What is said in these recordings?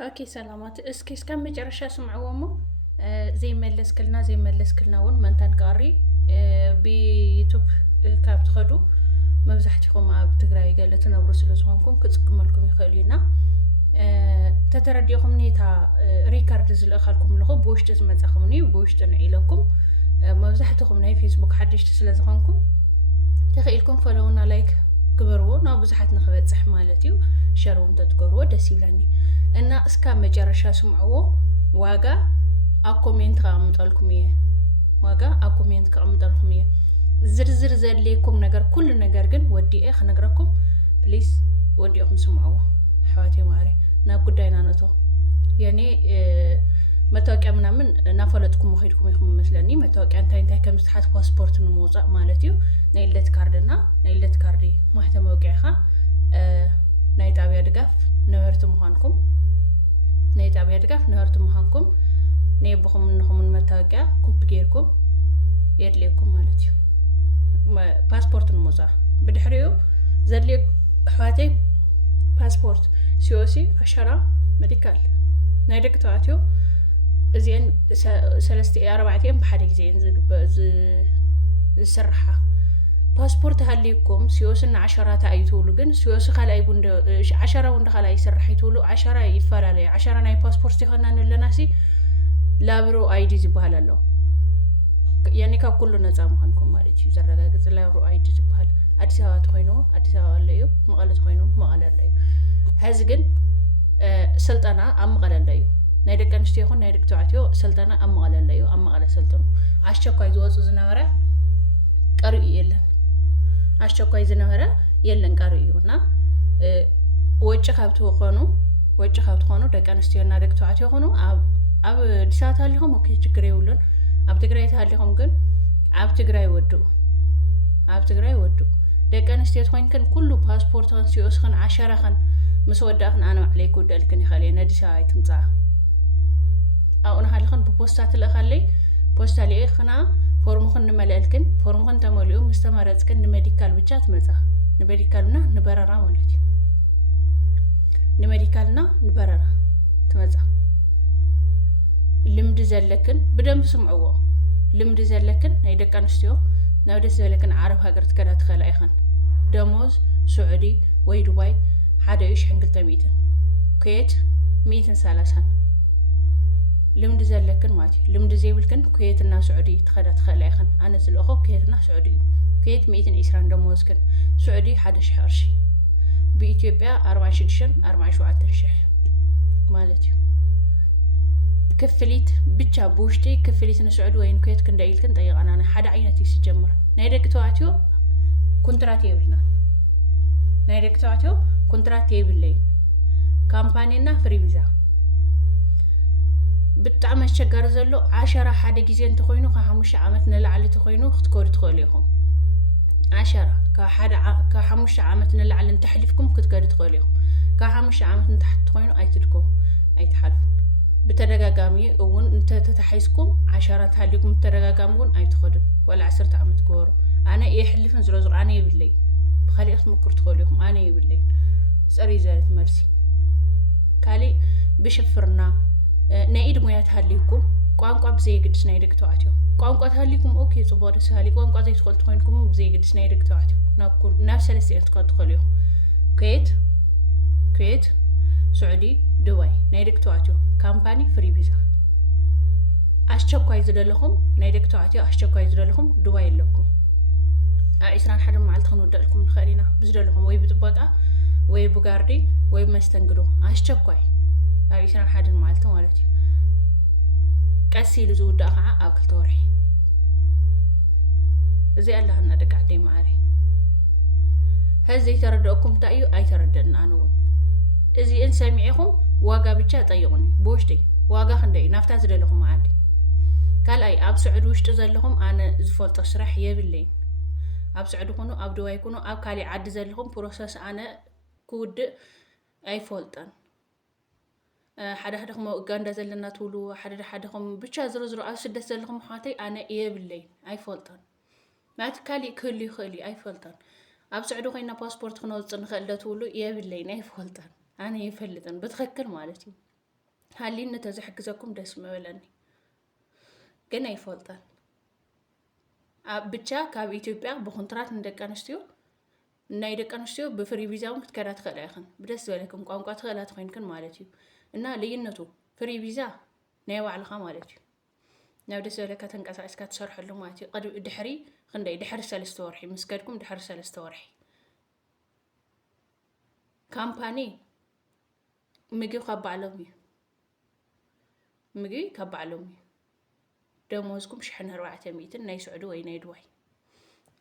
اوكي سلامات اسكي كم مجرشة سمعومو زي ملس كلنا ون منتن قاري بيوتيوب كاب تخدو مبزحتكم اب تግራይ ገለ ትነብሩ ስለዝኾንኩም ክጽቅመልኩም ይኽእሉና ተተረዲኹም ኔታ ሪካርድ ዝልእኻልኩም ለኹ ብውሽጢ ዝመጻኹምኒ ብውሽጢ ንዒለኩም መብዛሕትኩም ናይ ፌስቡክ ሓድሽቲ ስለዝኾንኩም ተኽኢልኩም ፎሎውና ላይክ ግበርዎ ናብ ብዙሓት ንኽበጽሕ ማለት እዩ ሸርውን ተትገርዎ ደስ ይብለኒ እና እስከ መጨረሻ ስምዕዎ ዋጋ አኮሜንት ካምጠልኩም እየ ዋጋ አኮሜንት ካምጠልኩም እየ ዝርዝር ዘለይኩም ነገር ኩሉ ነገር ግን ወዲኤ ክነግረኩም ፕሊዝ ወዲኤኩም ስምዕዎ ሕዋቴ ማሪ ናብ ጉዳይና ነቶ ያኔ መታወቂያ ምናምን ናፈለጥኩም ኸይድኩም ይኹም መስለኒ መታወቂያ እንታይ ከም ዝተሓት ፓስፖርት ንመውጻእ ማለት እዩ ናይ ለት ካርድና ናይ ለት ካርዲ ማህተም ወቂዕኻ ናይ ጣብያ ድጋፍ ነበርቲ ምዃንኩም ናይ ጣብያ ድጋፍ ነበርቲ ምዃንኩም ናይ ብኹም ንኹም መታወቂያ ኮፒ ጌርኩም የድልየኩም ማለት እዩ ፓስፖርት ንመውጻእ ብድሕሪኡ ዘድልየ ሕዋተይ ፓስፖርት ሲኦሲ አሻራ ሜዲካል ናይ ደቂ ተባዕትዮ እዚአን 3-4 بحد ጊዜ ዝስርሓ ፓስፖርት ሃልይኩም ሲኦስና ዓሸራታ አይትውሉ ግን ሲኦስ ኻላይ ጉንደ ዓሸራ ወንደ ኻላይ ይስራሕ ይትውሉ ዓሸራ ይፈላለዩ ዓሸራ ናይ ፓስፖርት ይኸና ንለናሲ ላብሮ አይዲ ዝባሃል ኣሎ ያኔ ካብ ኩሉ ነፃ ምዃንኩም ማለት እዩ ዘረጋግጽ ላብሮ አይዲ ዝባሃል አዲስ አበባ ተኾይኖ አዲስ አበባ ኣለዩ መቐለ ተኾይኖ መቐለ ኣለዩ ሕዚ ግን ስልጠና ኣብ መቐለ ኣለዩ ናይ ደቂ ኣንስትዮ ይኹን ናይ ደቂ ተባዕትዮ ስልጠና ኣብ መቐለ ኣለዩ ኣብ መቐለ ሰልጥኑ ኣስቸኳይ ዝወፁ ዝነበረ ቀሪኡ የለን አስቸኳይ ዝነበረ የለን ቀሪኡ እና ወጪ ካብቲ ኾኑ ደቂ ኣንስትዮና ደቂ ተባዕትዮ ይኹኑ ኣብ አዲስ አበባ ታሊኹም ኦኬ ችግር የብሉን ኣብ ትግራይ ታሊኹም ግን ኣብ ትግራይ ወዱ ደቂ ኣንስትዮ ኮይንከን ኩሉ ፓስፖርትን ሲኦስን ዓሸራኸን ምስ ወዳኽን ኣነ ባዕለይ ክውደልክን ይኽእል እየ ኣዲስ አበባ ይትምጻእ ኣብኡን ሃልኽን ብፖስታ ትልእኻለይ ፖስታ ልኢኽና ፎርሙኽን ንመልአልክን ፎርሙኽን ተመሊኡ ምስ ተመረጽክን ንሜዲካል ብቻ ትመጻ ንሜዲካልና ንበረራ ማለት እዩ ንሜዲካልና ንበረራ ትመጻ ልምዲ ዘለክን ብደንብ ስምዕዎ ልምዲ ዘለክን ናይ ደቂ ኣንስትዮ ናብ ደስ ዘለክን ዓረብ ሃገር ትከዳ ትኽእላ ኢኸን ደሞዝ ስዑዲ ወይ ዱባይ 1,200 ኩዌት 130 ልምዲ ዘለክን ማለት እዩ ልምዲ ዘይብልክን ኩዌትና ስዑዲ ትኸዳ ትኽእላ ኢኸን ኣነ ዝልእኹ ኩዌትና ስዑዲ እዩ ኩዌት 120 ደሞዝክን ስዑዲ 1,000 ቅርሺ ብኢትዮጵያ 46-47 ሽሕ ማለት እዩ ክፍሊት ብቻ ብውሽጢ ክፍሊት ንስዑዲ ወይ ኩዌት ክንደኢልክን ጠይቃና ሓደ ዓይነት እዩ ሲጀምር ናይ ደቂ ተባዕትዮ ኮንትራት የብልና ናይ ደቂ ተባዕትዮ ኮንትራት የብለይ ካምፓኒና ፍሪ ቪዛ ብጣዕሚ አስቸጋሪ ዘሎ ዓሸራ ሓደ ጊዜ እንተኾይኑ ካብ 5 ዓመት ንላዕሊ ተኾይኑ ክትከዱ ትኽእሉ ኢኹም ዓሸራ ካብ 5 ዓመት ንላዕሊ እንተሕሊፍኩም ክትከዱ ትኽእሉ ኢኹም ካብ 5 ዓመት ንታሕቲ ተኾይኑ ኣይትድኩም ኣይትሓልፉ بتدغاغامي እውን እንተተታሒስኩም ዓሸራት ሃሊኩም በተደጋጋሚ እውን ኣይትኸዱን ወላ 10 ዓመት ገወሩ ኣነ ይሕልፍን ዝረዝሩ ኣነ ይብለይ ብኻሊእት ምክር ትኸሉኩም ኣነ ይብለይ ፀሪ ዘለት መልሲ ካሊ ብሽፍርና ናይ ኢድ ሞያ ተሃሊኩም ቋንቋ ብዘይ ግድስ ናይ ደቂ ተባዕትዮ ቋንቋ ተሃሊኩም ኦኬ ጽቡቕ ደስ ሃሊ ቋንቋ ዘይትኽእሉ ትኾይንኩም ብዘይ ግድስ ናይ ደቂ ተባዕትዮ ናብ ሰለስተ ትኽእሉ ኢኹም ኩዌት ስዑዲ ዱባይ ናይ ደቂ ተባዕትዮ ካምፓኒ ፍሪ ቪዛ አስቸኳይ ዝደለኹም ናይ ደቂ ተባዕትዮ አስቸኳይ ዝደለኹም ዱባይ ኣለኩም ኣብ 21 መዓልቲ ክንወደልኩም ንኽእል ኢና ብዝደለኹም ወይ ብጥበቃ ወይ ብጋርዲ ወይ መስተንግዶ አስቸኳይ ኣብ 21 መዓልቲ ማለት እዩ ቀስ ኢሉ ዝውዳእ ከዓ ኣብ 2 ወርሒ እዚ ኣለህና ደቂ ዓደይ ማዕረ ሕዚ ዘይተረድአኩም እንታይ እዩ ኣይተረድአን ኣነ እውን እዚ እንሰሚዕኹም ዋጋ ብቻ ጠይቁኒ ብውሽጢ ዋጋ ክንደይ ናፍታ ዝደለኹም ዓዲ ካልኣይ ኣብ ስዑድ ውሽጢ ዘለኹም ኣነ ዝፈልጦ ስራሕ የብለይ ኣብ ስዑድ ኮኑ ኣብ ዱባይ ኮኑ ኣብ ካሊ ዓዲ ዘለኹም ፕሮሰስ ኣነ ክውድእ ኣይፈልጠን ሓደኹም ኡጋንዳ ዘለና ትብሉ ሓደኹም ብቻ ዝርዝሩ ኣብ ስደት ዘለኹም ሓተይ ኣነ የብለይ ኣይፈልጠን ማለት ካሊ ክህሉ ይኽእል ኣይፈልጠን ኣብ ስዑድ ኮይና ፓስፖርት ክነውፅእ ንኽእል ዶ ትብሉ የብለይ ኣይፈልጠን ኣነ ይፈልጥን ብትኽክል ማለት እዩ ሃሊን ተዘሕግዘኩም ደስ ምበለኒ ግን ኣይፈልጣን ብቻ ካብ ኢትዮጵያ ብኮንትራት ንደቂ ኣንስትዮ ናይ ደቂ ኣንስትዮ ብፍሪ ቪዛ እውን ክትከዳ ትኽእላ ኢኽን ብደስ ዝበለኩም ቋንቋ ትኽእላ ትኮይንክን ማለት እዩ እና ልዩነቱ ፍሪ ቪዛ ናይ ባዕልኻ ማለት እዩ ናብ ደስ ዝበለካ ተንቀሳቂስካ ትሰርሐሉ ማለት እዩ ድሕሪ ክንደይ ድሕሪ 3 ወርሒ ምስ ከድኩም ድሕሪ 3 ወርሒ ካምፓኒ ምግብ ካብ ባዕሎም እዩ ምግቢ ካብ ባዕሎም እዩ ደሞዝኩም 1400 ናይ ስዑድ ወይ ናይ ድዋይ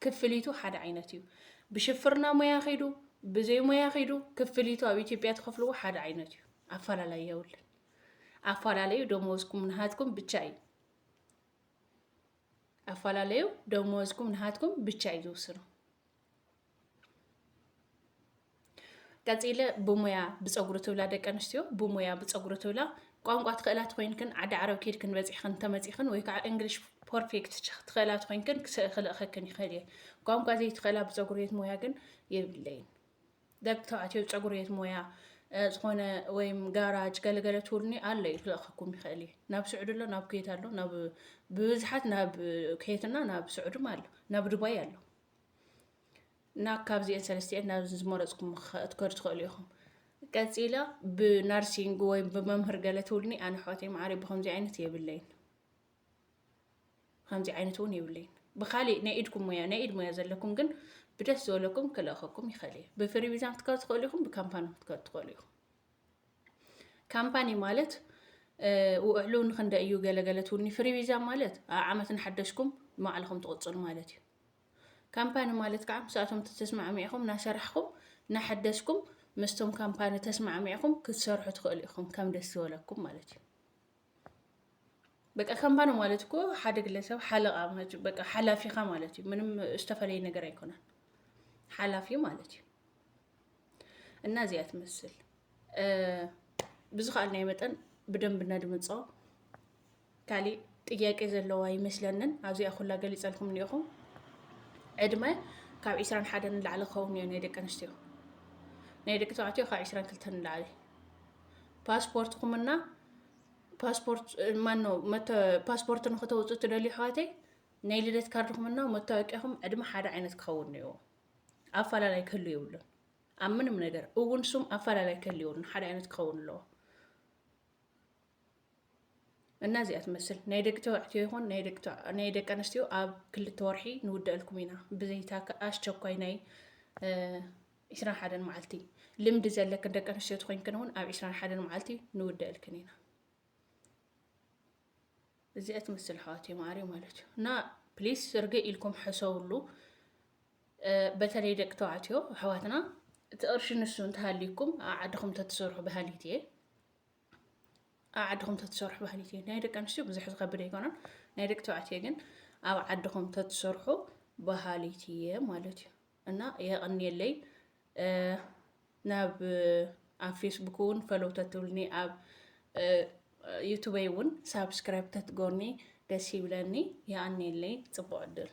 ክፍሊቱ ሓደ ዓይነት እዩ ብሽፍርና ሞያ ኺዱ ብዘይ ሞያ ኺዱ ክፍሊቱ ኣብ ኢትዮጵያ ትኸፍልዎ ሓደ ዓይነት እዩ ኣፈላላይ የብልን ኣፈላላዩ ደሞዝኩም ንሃትኩም ብቻ እዩ ኣፈላላዩ ደሞዝኩም ንሃትኩም ብቻ እዩ ዝውስኑ ቀፂለ ብሞያ ብፀጉሪ ትብላ ደቂ ኣንስትዮ ብሞያ ብፀጉሪ ትብላ ቋንቋ ትኽእላት ኮይንክን ዓዲ ዓረብ ከይድክን በፂሕክን ተመፂኽን ወይ ከዓ እንግሊሽ ፐርፌክት ትኽእላት ኮይንክን ክልእኸክን ይኽእል እየ ቋንቋ ዘይትኽእላ ብፀጉሪ ቤት ሞያ ግን የብለይን ደቂ ተባዕትዮ ፀጉሪ ቤት ሞያ ዝኾነ ወይም ጋራጅ ገለገለ ትውልኒ ኣለ እዩ ክልእኸኩም ይኽእል እየ ናብ ስዑድ ኣሎ ናብ ኩዌት ኣሎ ናብ ብብዝሓት ናብ ኩዌትና ናብ ስዑድም ኣሎ ናብ ዱባይ ኣሎ እና ካብዚአን ሰለስቲአን ናብ ዝመረፅኩም ትከዱ ትኽእሉ ኢኹም ቀፂላ ብናርሲንግ ወይ ብመምህር ገለ ትውልኒ ኣነ ሕዋተይ ማዕረ ብከምዚ ዓይነት የብለይን ከምዚ ዓይነት እውን የብለይን ብካሊእ ናይ ኢድኩም ሞያ ናይ ኢድ ሞያ ዘለኩም ግን ብደስ ዝበለኩም ክልእኸኩም ይኽእል እየ ብፍሪ ቪዛ ክትከዱ ትኽእሉ ኢኹም ብካምፓኒ ክትከዱ ትኽእሉ ኢኹም ካምፓኒ ማለት ውዕሉ ንክንደይ እዩ ገለገለ ትውልኒ ፍሪ ቪዛ ማለት ዓመት ንሓደሽኩም ማዕልኩም ትቕፅሉ ማለት እዩ ካምፓኒ ማለት ከዓ ምስኣቶም ተስማዕሚዕኹም ናሰርሕኩም ናሓደስኩም ምስቶም ካምፓኒ ተስማዕሚዕኹም ክትሰርሑ ትኽእሉ ኢኹም ከም ደስ ዝበለኩም ማለት እዩ በቃ ካምፓኒ ማለት እኮ ሓደ ግለሰብ ሓለቓ በቃ ሓላፊኻ ማለት እዩ ምንም ዝተፈለየ ነገር ኣይኮነን ሓላፊ ማለት እዩ እና እዚኣ ትመስል ብዝኸኣልናይ መጠን ብደንብ እናድምፆ ካሊእ ጥያቄ ዘለዋ ይመስለንን ኣብዚኣ ኩላ ገሊፀልኩም እኒአኹም ዕድመ ካብ 21 ንላዕሊ ክኸውን እዩ ናይ ደቂ ኣንስትዮ ናይ ደቂ ተባዕትዮ ካብ 22 ንላዕሊ ፓስፖርትኩምና ፓስፖርት ማኖ ፓስፖርት ንኽተውፅኡ ትደልዩ ኣሕዋተይ ናይ ልደት ካርድኩምና መታወቂያኹም ዕድመ ሓደ ዓይነት ክኸውን እኒአዎ ኣፈላላይ ክህሉ የብሉን ኣብ ምንም ነገር እውን ሱም ኣፈላላይ ክህሉ የብሉን ሓደ ዓይነት ክኸውን ኣለዎ እና እዚኣ ትመስል ናይ ደቂ ተባዕትዮ ይኹን ናይ ደቂ ኣንስትዮ ኣብ 2 ወርሒ ንውድአልኩም ኢና ብዘይታ ኣስቸኳይ ናይ 21 መዓልቲ ልምዲ ዘለክን ደቂ ኣንስትዮ ትኮይንክን እውን ኣብ 21 መዓልቲ ንውድአልክን ኢና እዚኣ ትመስል ኣሕዋተይ ማዕረ ማለት እዩ እና ፕሊስ ርግእ ኢልኩም ሕሰብሉ በተለይ ደቂ ተባዕትዮ ኣሕዋትና እቲ ቅርሺ ንሱ እንተሃሊኩም ኣብ ዓድኹም ተትሰርሑ ባህሊት እየ ኣብ ዓድኹም ተትሰርሑ ባህሊት እየ ናይ ደቂ ኣንስትዮ ብዙሕ ዝከብድ ኣይኮነን ናይ ደቂ ተባዕትዮ ግን ኣብ ዓድኹም ተትሰርሑ ባህሊት እየ ማለት እዩ እና የቀኒየለይ ናብ ኣብ ፌስቡክ እውን ፈሎው ተትብልኒ ኣብ ዩቱበይ እውን ሳብስክራይብ ተትጎርኒ ደስ ይብለኒ የቀኒየለይ ፅቡቅ ዕድል